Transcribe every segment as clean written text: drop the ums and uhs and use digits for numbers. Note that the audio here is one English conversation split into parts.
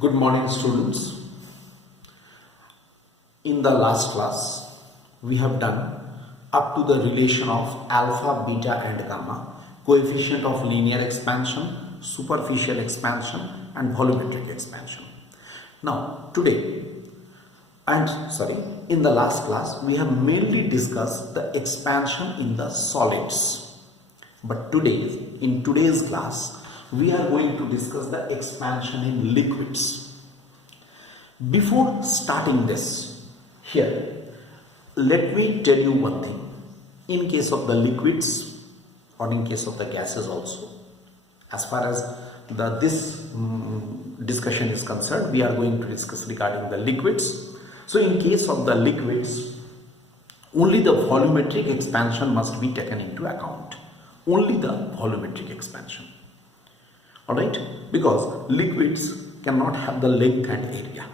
Good morning, students. In the last class, we have done up to the relation of alpha, beta and gamma, coefficient of linear expansion, superficial expansion and volumetric expansion. Now, in the last class, we have mainly discussed the expansion in the solids. But in today's class, we are going to discuss the expansion in liquids. Before starting this, here, let me tell you one thing. In case of the liquids or in case of the gases also, as far as this discussion is concerned, we are going to discuss regarding the liquids. So in case of the liquids, only the volumetric expansion must be taken into account. Only the volumetric expansion. Alright, because liquids cannot have the length and area,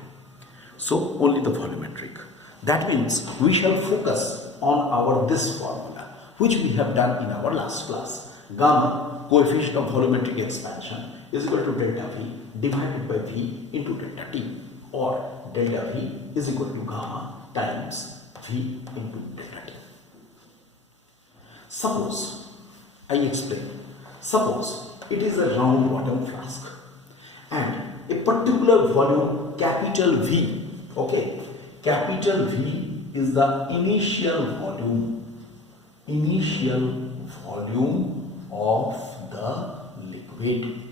so only the volumetric. That means we shall focus on this formula which we have done in our last class. Gamma, coefficient of volumetric expansion, is equal to delta V divided by V into delta T, or delta V is equal to gamma times V into delta T. Suppose it is a round bottom flask and a particular volume capital V, okay, capital V is the initial volume of the liquid.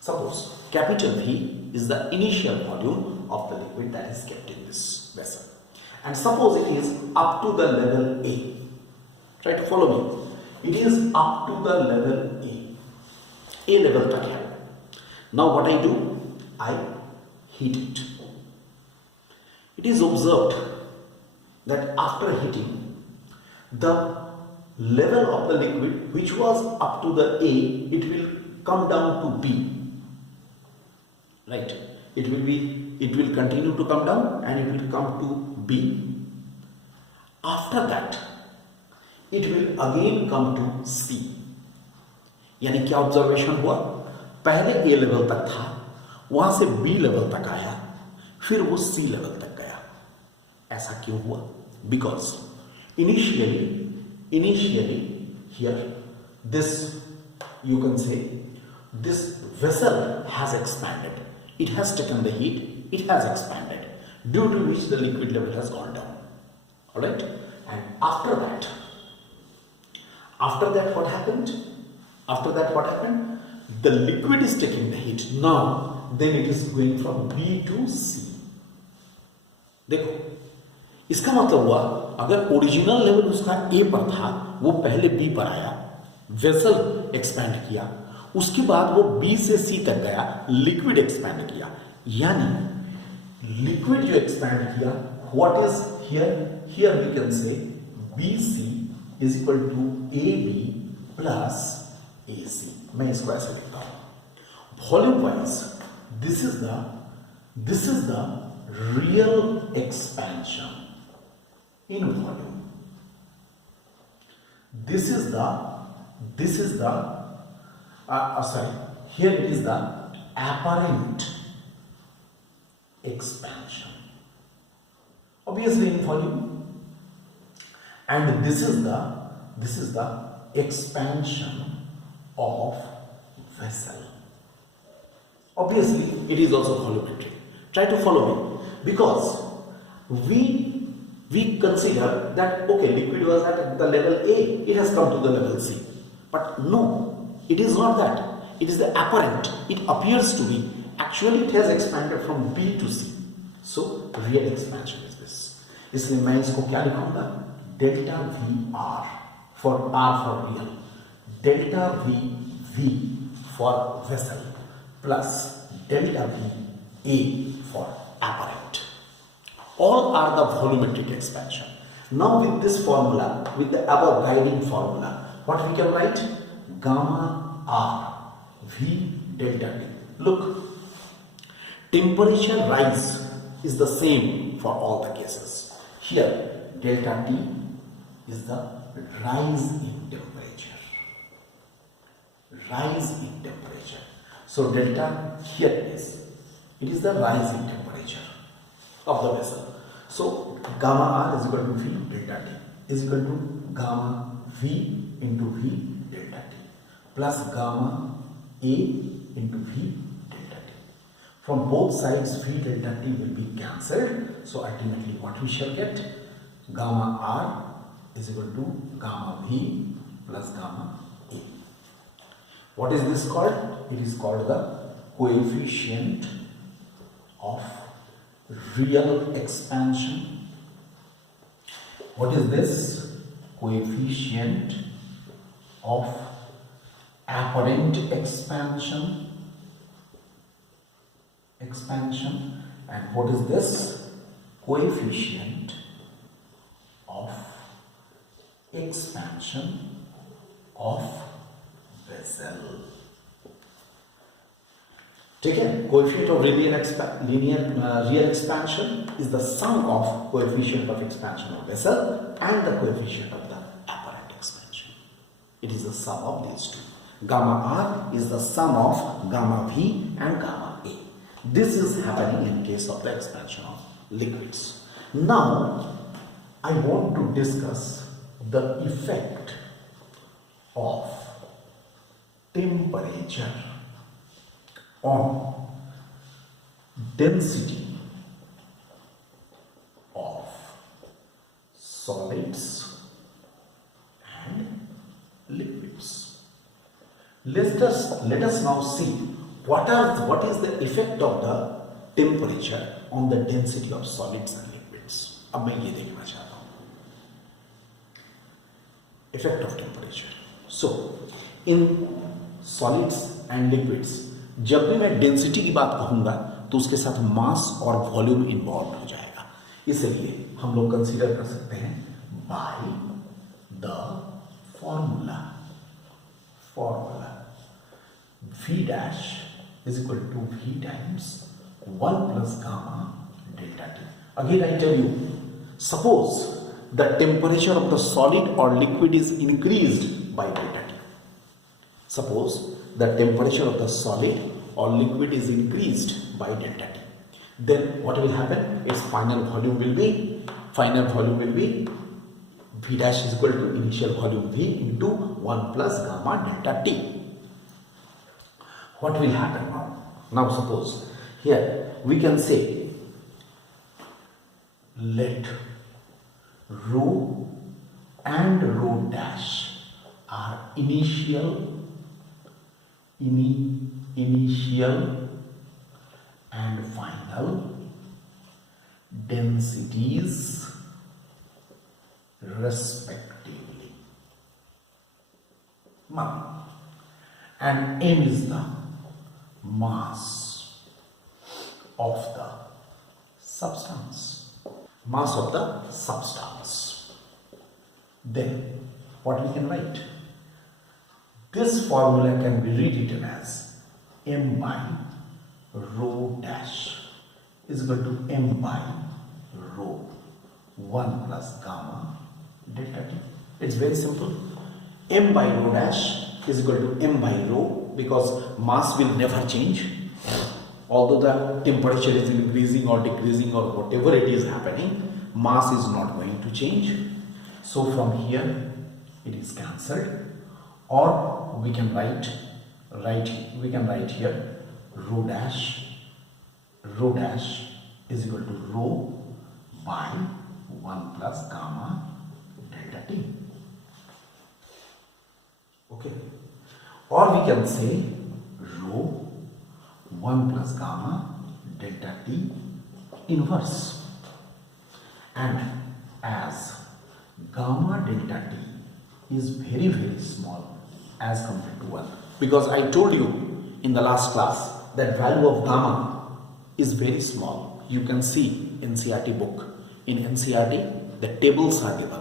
Suppose capital V is the initial volume of the liquid that is kept in this vessel, and suppose it is up to the level A. Try to follow me. It is up to the level A level tak hai. Now what I do? I heat it. It is observed that after heating, the level of the liquid which was up to the A, it will come down to B. Right? It will continue to come down and it will come to B. After that, it will again come to C. यानी क्या observation हुआ? पहले A level तक था, वहां से B level तक आया, फिर वो C लेवल तक गया. ऐसा क्यों हुआ? Because initially here this, you can say, this vessel has expanded. It has taken the heat, it has expanded, due to which the liquid level has gone down. Alright? And after that what happened? The liquid is taking the heat. Now, then it is going from B to C. देखो, इसका मतलब हुआ, अगर original level उसका A पर था, वो पहले B पर आया, वेसल एक्सपैंड किया, उसके बाद वो B से C तक गया, लिक्विड एक्सपैंड किया. यानी लिक्विड जो एक्सपैंड किया, what is here we can say BC is equal to AB plus AC. मैं इसको ऐसे लिखता हूं. Volume wise, this is the real expansion in volume. Here it is the apparent expansion, obviously in volume, and this is the expansion of vessel. Obviously, it is also volumetric. Try to follow me, because we consider that okay, liquid was at the level A, it has come to the level C. But no, it is not that. It is the apparent. It appears to be. Actually, it has expanded from B to C. So, real expansion is this. इसलिए मैं इसको क्या लिखूंगा? Delta VR for R for real. Delta V for vessel plus delta V A for apparent. All are the volumetric expansion. Now with this formula, with the above guiding formula, what we can write? Gamma R V delta T. Look, temperature rise is the same for all the cases. Here, delta T is the rise in temperature. So delta here is It is the rise in temperature of the vessel. So gamma R is equal to V delta T is equal to gamma V into V delta T plus gamma A into V delta T. From both sides V delta T will be cancelled. So ultimately what we shall get? Gamma R is equal to gamma V plus gamma A. What is this called? It is called the coefficient of real expansion. What is this? Coefficient of apparent expansion. And what is this? Coefficient of expansion of vessel. Take care. Coefficient of real expansion is the sum of coefficient of expansion of vessel and the coefficient of the apparent expansion. It is the sum of these two. Gamma R is the sum of gamma V and gamma A. This is happening in case of the expansion of liquids. Now, I want to discuss the effect of temperature on density of solids and liquids. Let us now see what is the effect of the temperature on the density of solids and liquids. अब मैं ये देखना चाहता हूँ effect of temperature. So in solids and liquids, जब भी मैं density की बात कहूंगा तो उसके साथ मास और वॉल्यूम इन्वॉल्व हो जाएगा. इसलिए हम लोग कंसीडर कर सकते हैं by the formula V dash is equal to V times 1 plus gamma delta T. Again I tell you, suppose the temperature of the solid or liquid is increased by delta T. Suppose the temperature of the solid or liquid is increased by delta T. Then what will happen? Its final volume will be V dash is equal to initial volume V into 1 plus gamma delta T. What will happen now? Now suppose here we can say let rho and rho dash are initial and final densities respectively. And m is the mass of the substance. Then what we can write? This formula can be rewritten as m by rho dash is equal to m by rho 1 plus gamma delta T. It's very simple. M by rho dash is equal to m by rho because mass will never change. Although the temperature is increasing or decreasing or whatever it is happening, mass is not going to change. So from here it is cancelled, or we can write here rho dash is equal to rho by 1 plus gamma delta T. Okay, or we can say rho 1 plus gamma delta T inverse. And as gamma delta T is very small as compared to 1, because I told you in the last class that value of gamma is very small. You can see NCERT book. In NCERT the tables are given.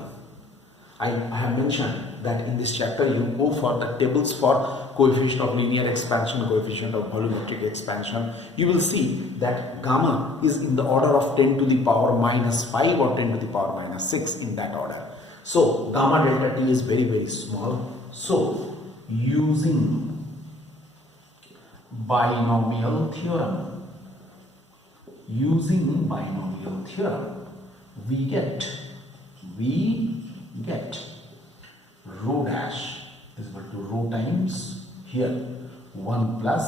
I have mentioned that in this chapter you go for the tables for coefficient of linear expansion, coefficient of volumetric expansion. You will see that gamma is in the order of 10 to the power minus 5 or 10 to the power minus 6, in that order. So gamma delta T is very small. So using binomial theorem, using binomial theorem, we get rho dash is equal to rho times here 1 plus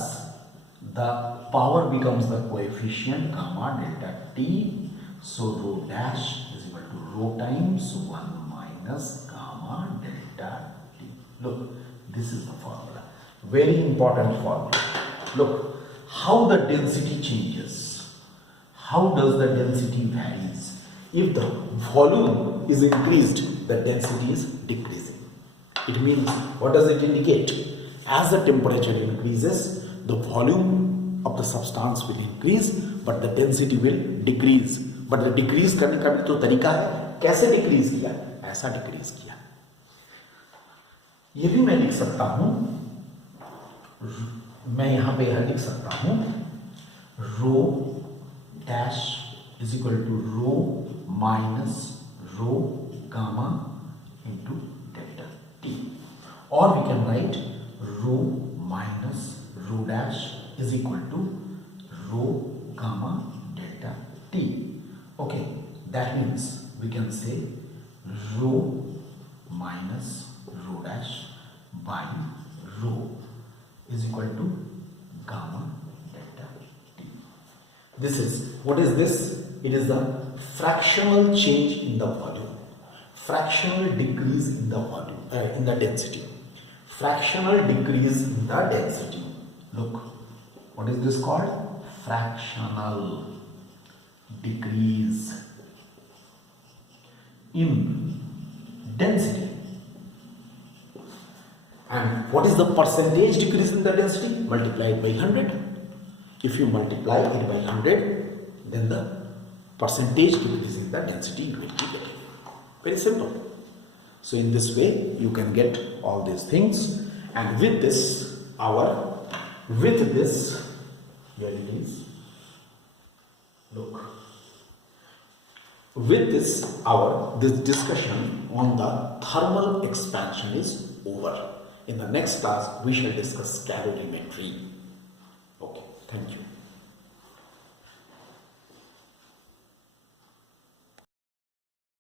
the power becomes the coefficient gamma delta t. So rho dash is equal to rho times 1 minus gamma delta t. Look, this is the formula. Very important formula. Look, how the density changes. How does the density varies? If the volume is increased, the density is decreasing. It means, what does it indicate? As the temperature increases, the volume of the substance will increase, but the density will decrease. But the decrease करने का भी तो तरीका है. कैसे decrease किया? ऐसा decrease किया. ये भी मैं लिख सकता हूं. मैं यहां पे यह लिख सकता हूं. Rho dash is equal to rho minus rho gamma into delta t. Or we can write rho minus rho dash is equal to rho gamma delta t. Okay, that means we can say rho minus rho dash by rho is equal to gamma delta t. This is, what is this? It is the fractional change in the volume, fractional decrease in the volume, in the density, fractional decrease in the density. Look, what is this called? Fractional decrease in density. And what is the percentage decrease in the density? Multiply it by 100. If you multiply it by 100, then the percentage decrease in the density you will be getting. Very simple. So in this way you can get all these things, and with this here it is. Look, with this this discussion on the thermal expansion is over. In the next class we shall discuss calorimetry. Okay, thank you.